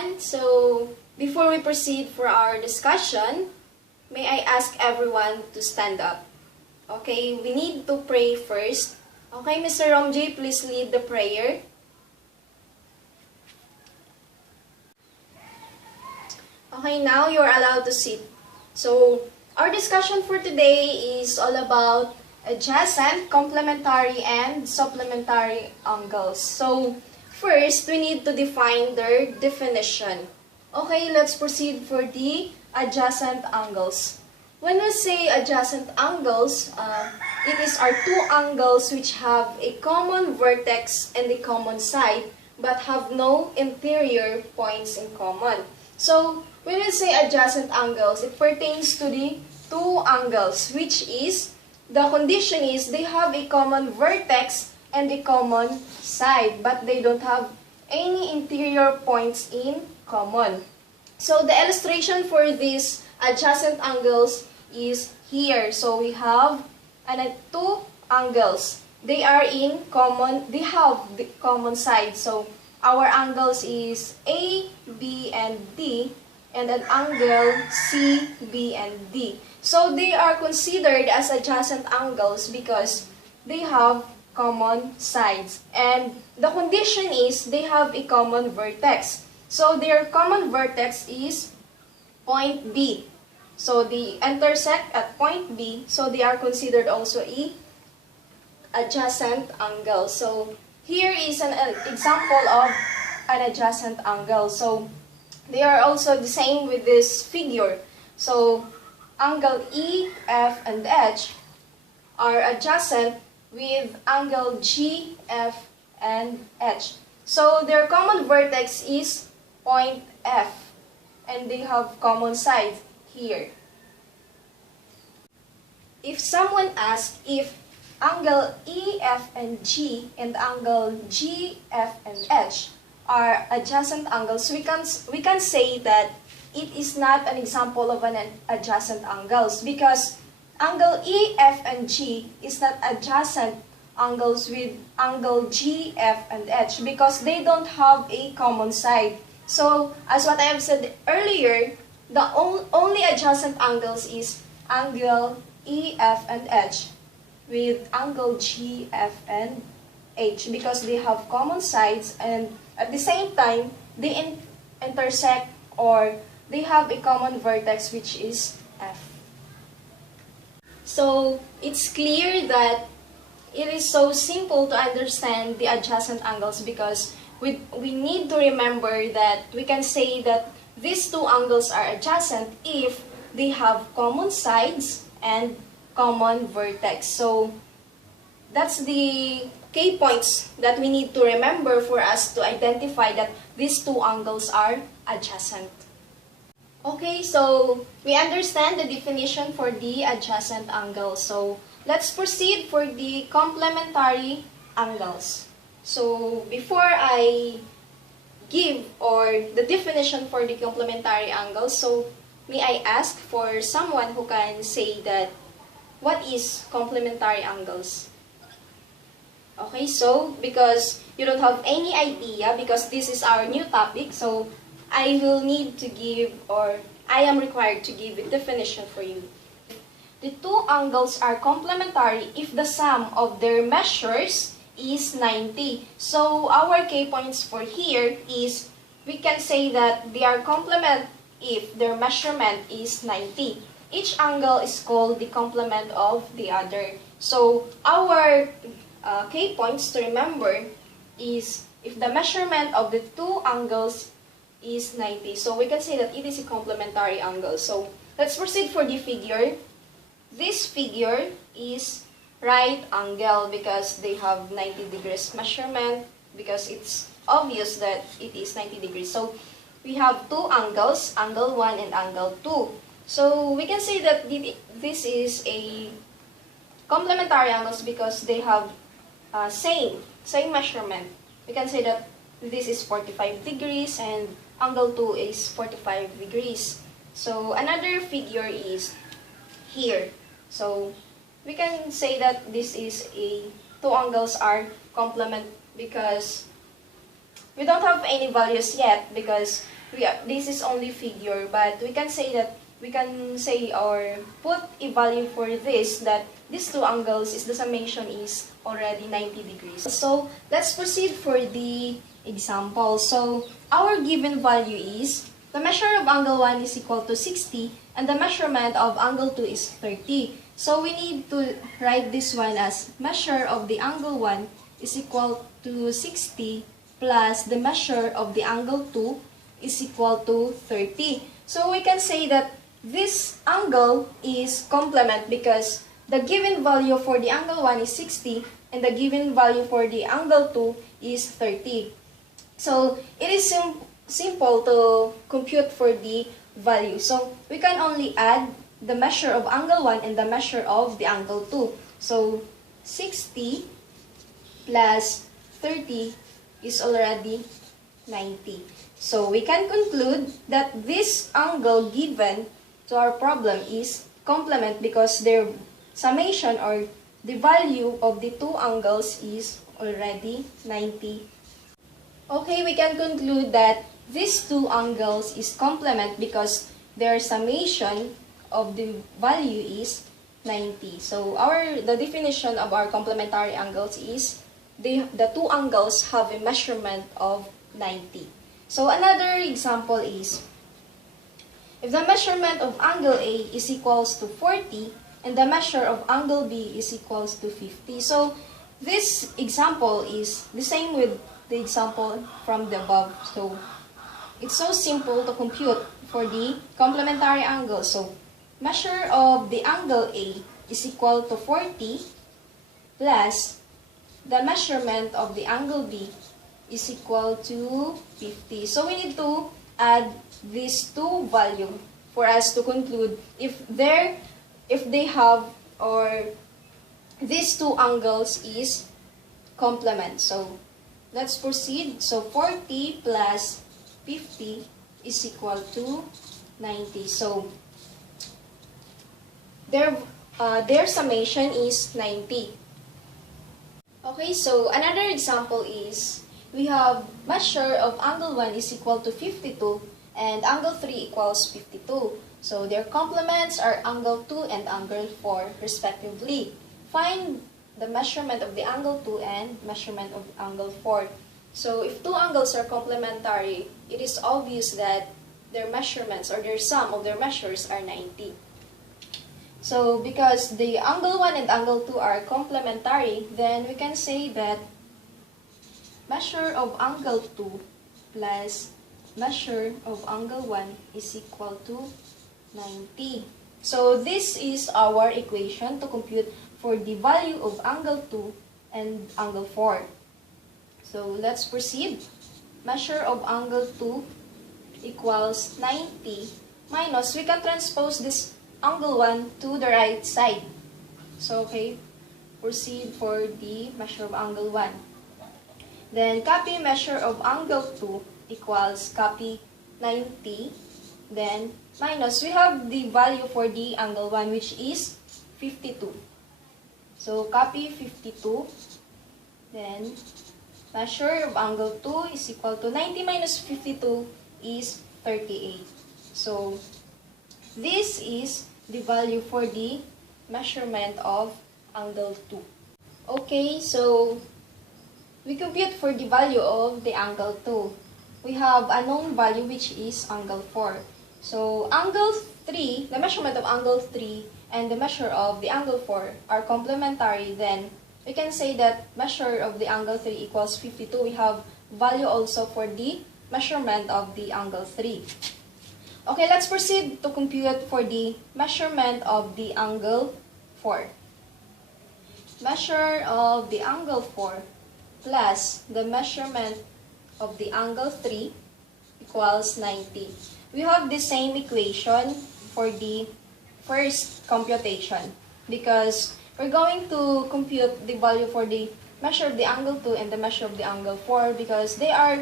everyone. So, before we proceed for our discussion, may I ask everyone to stand up? Okay, we need to pray first. Okay, Mr. Romjay, please lead the prayer. Okay, now you're allowed to sit. So, our discussion for today is all about adjacent, complementary, and supplementary angles. So, first, we need to define their definition. Okay, let's proceed for the adjacent angles. When we say adjacent angles, it is our two angles which have a common vertex and a common side, but have no interior points in common. So, when we say adjacent angles, it pertains to the two angles, which is, the condition is they have a common vertex and a common side, but they don't have any interior points in common. So, the illustration for these adjacent angles is here. So, we have two angles. They are in common, they have the common side. So, our angles is A, B, and D, and an angle C, B, and D. So, they are considered as adjacent angles because they have common sides. And the condition is they have a common vertex. So, their common vertex is point B. So, they intersect at point B. So, they are considered also a adjacent angle. So, here is an example of an adjacent angle. So, they are also the same with this figure. So, angle E, F, and H are adjacent with angle G, F, and H. So, their common vertex is point F, and they have common sides here. If someone asks if angle E, F, and G and angle G, F, and H are adjacent angles, we can say that it is not an example of an adjacent angles because angle E, F, and G is not adjacent angles with angle G, F, and H because they don't have a common side. So, as what I have said earlier, the only adjacent angles is angle E, F, and H with angle G, F, and H because they have common sides and at the same time, they intersect or they have a common vertex which is F. So, it's clear that it is so simple to understand the adjacent angles because we need to remember that we can say that these two angles are adjacent if they have common sides and common vertex. So, that's the key points that we need to remember for us to identify that these two angles are adjacent. Okay, so we understand the definition for the adjacent angles. So, let's proceed for the complementary angles. So, before I give or the definition for the complementary angles, so may I ask for someone who can say that what is complementary angles? Okay, so because you don't have any idea because this is our new topic, so I will need to give or I am required to give a definition for you. The two angles are complementary if the sum of their measures is 90. So our key points for here is we can say that they are complement if their measurement is 90. Each angle is called the complement of the other. So our key points to remember is if the measurement of the two angles is 90. So we can say that it is a complementary angle. So let's proceed for the figure. This figure is right angle because they have 90 degrees measurement because it's obvious that it is 90 degrees. So we have two angles, angle 1 and angle 2. So we can say that this is a complementary angles because they have same measurement. We can say that this is 45 degrees and angle 2 is 45 degrees. So another figure is here. So we can say that this is two angles are complement because we don't have any values yet because this is only figure, but we can say that we can say or put a value for this, that these two angles is the summation is already 90 degrees. So let's proceed for the example. So our given value is the measure of angle 1 is equal to 60 and the measurement of angle 2 is 30. So we need to write this one as measure of the angle 1 is equal to 60 plus the measure of the angle 2 is equal to 30. So we can say that this angle is complement because the given value for the angle 1 is 60 and the given value for the angle 2 is 30. So it is simple to compute for the value. So we can only add the measure of angle 1 and the measure of the angle 2. So 60 plus 30 is already 90. So we can conclude that this angle given to our problem is complement because their summation or the value of the two angles is already 90. Okay, we can conclude that these two angles is complement because their summation of the value is 90. So the definition of our complementary angles is the two angles have a measurement of 90. So another example is if the measurement of angle A is equals to 40 and the measure of angle B is equals to 50. So this example is the same with the example from the above. So it's so simple to compute for the complementary angle. So measure of the angle A is equal to 40 plus the measurement of the angle B is equal to 50. So we need to add these two values for us to conclude if they have or these two angles is complement. So let's proceed. So 40 plus 50 is equal to 90. So their summation is 90. Okay, so another example is we have measure of angle 1 is equal to 52 and angle 3 equals 52. So their complements are angle 2 and angle 4 respectively. Find the measurement of the angle 2 and measurement of angle 4. So if two angles are complementary, it is obvious that their measurements or their sum of their measures are 90. So because the angle 1 and angle 2 are complementary, then we can say that measure of angle 2 plus measure of angle 1 is equal to 90. So this is our equation to compute for the value of angle 2 and angle 4. So let's proceed. Measure of angle 2 equals 90 minus, we can transpose this angle 1 to the right side. So okay, proceed for the measure of angle 1. Then copy measure of angle 2 equals copy 90. Then minus, we have the value for the angle 1 which is 52. So copy 52. Then measure of angle 2 is equal to 90 minus 52 is 38. So this is the value for the measurement of angle 2. Okay, so we compute for the value of the angle 2. We have a known value which is angle 4. So angle 3, the measurement of angle 3 and the measure of the angle 4 are complementary. Then we can say that measure of the angle 3 equals 52. We have value also for the measurement of the angle 3. Okay, let's proceed to compute for the measurement of the angle 4. Measure of the angle 4 plus the measurement of the angle 3 equals 90. We have the same equation for the first computation because we're going to compute the value for the measure of the angle 2 and the measure of the angle 4 because they are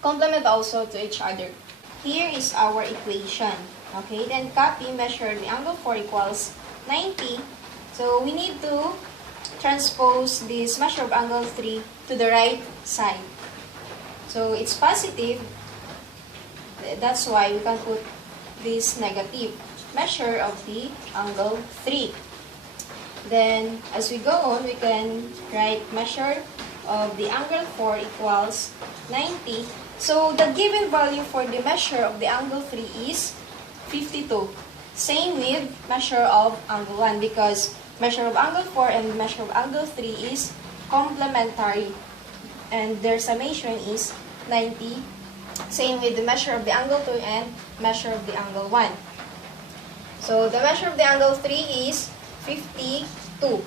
complement also to each other. Here is our equation. Okay, then copy measure the angle 4 equals 90. So we need to transpose this measure of angle 3 to the right side. So it's positive. That's why we can put this negative. Measure of the angle 3. Then, as we go on, we can write measure of the angle 4 equals 90. So, the given value for the measure of the angle 3 is 52. Same with measure of angle 1 because measure of angle 4 and measure of angle 3 is complementary. And their summation is 90. Same with the measure of the angle 2 and measure of the angle 1. So, the measure of the angle 3 is 52.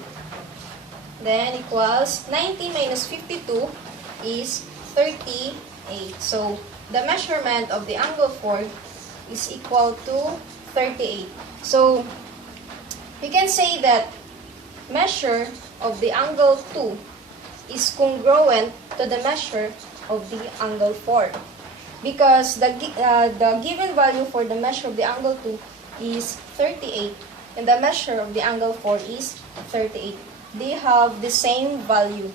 Then, equals 90 minus 52 is 38. So, the measurement of the angle 4 is equal to 38. So, we can say that measure of the angle 2 is congruent to the measure of the angle 4. Because the given value for the measure of the angle 2 is 38 and the measure of the angle 4 is 38. They have the same value.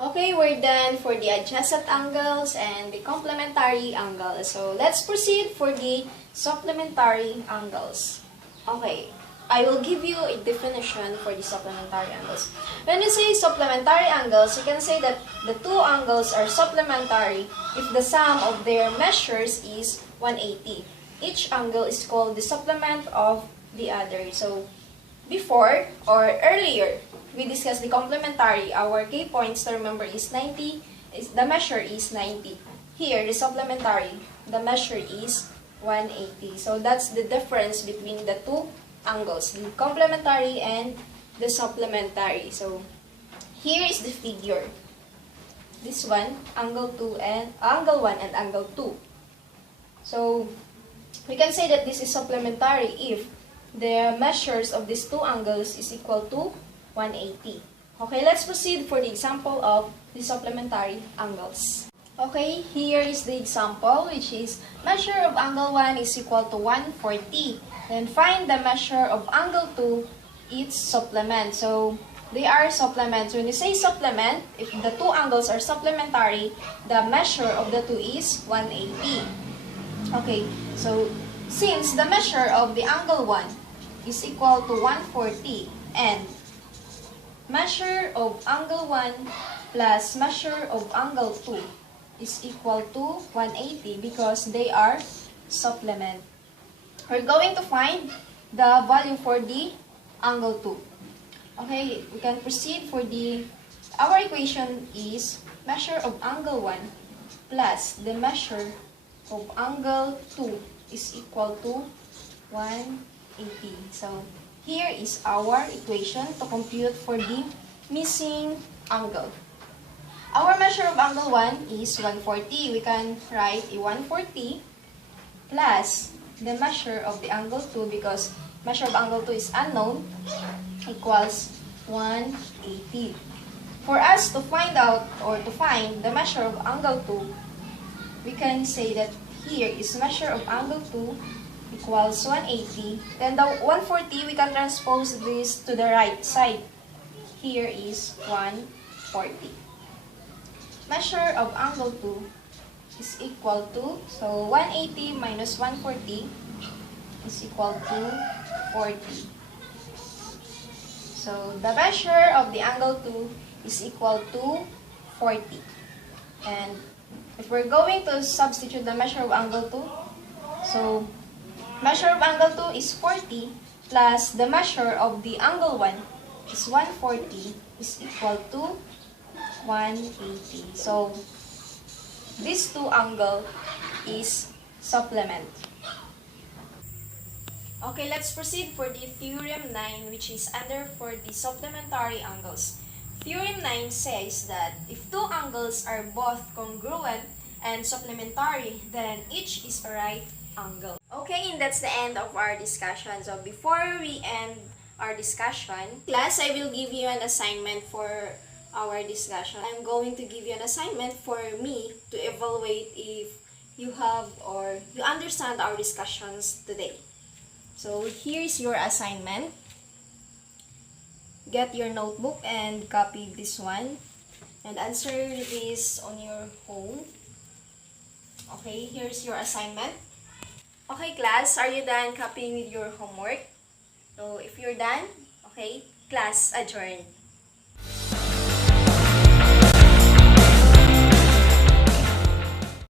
Okay, we're done for the adjacent angles and the complementary angles. So let's proceed for the supplementary angles. Okay, I will give you a definition for the supplementary angles. When you say supplementary angles, you can say that the two angles are supplementary if the sum of their measures is 180. Each angle is called the supplement of the other. So, before or earlier, we discussed the complementary. Our key points to remember is 90. The measure is 90. Here, the supplementary, the measure is 180. So, that's the difference between the two angles, the complementary and the supplementary. So, here is the figure. This one, angle 2 and angle 1 and angle 2. So, we can say that this is supplementary if the measures of these two angles is equal to 180. Okay, let's proceed for the example of the supplementary angles. Okay, here is the example, which is measure of angle 1 is equal to 140. Then find the measure of angle 2, its supplement. So, they are supplements. When you say supplement, if the two angles are supplementary, the measure of the two is 180. Okay, so since the measure of the angle 1 is equal to 140 and measure of angle 1 plus measure of angle 2 is equal to 180 because they are supplement. We're going to find the value for the angle 2. Okay, we can proceed for our equation is measure of angle 1 plus the measure of angle 2 is equal to 180. So, here is our equation to compute for the missing angle. Our measure of angle 1 is 140. We can write a 140 plus the measure of the angle 2 because measure of angle 2 is unknown equals 180. For us to find out or to find the measure of angle 2, we can say that here is measure of angle 2 equals 180. Then the 140, we can transpose this to the right side. Here is 140. Measure of angle 2 is equal to, so 180 minus 140 is equal to 40. So the measure of the angle 2 is equal to 40. And if we're going to substitute the measure of angle 2, so measure of angle 2 is 40 plus the measure of the angle 1 is 140 is equal to 180. So these two angle is supplement. Okay, let's proceed for the Theorem 9, which is under for the supplementary angles. Theorem 9 says that if two angles are both congruent and supplementary, then each is a right angle. Okay, and that's the end of our discussion. So before we end our discussion, class, I will give you an assignment for our discussion. I'm going to give you an assignment for me to evaluate if you have or you understand our discussions today. So here's your assignment. Get your notebook and copy this one and answer this on your home. Okay, here's your assignment. Okay, class, are you done copying with your homework? So, if you're done, okay, class adjourned.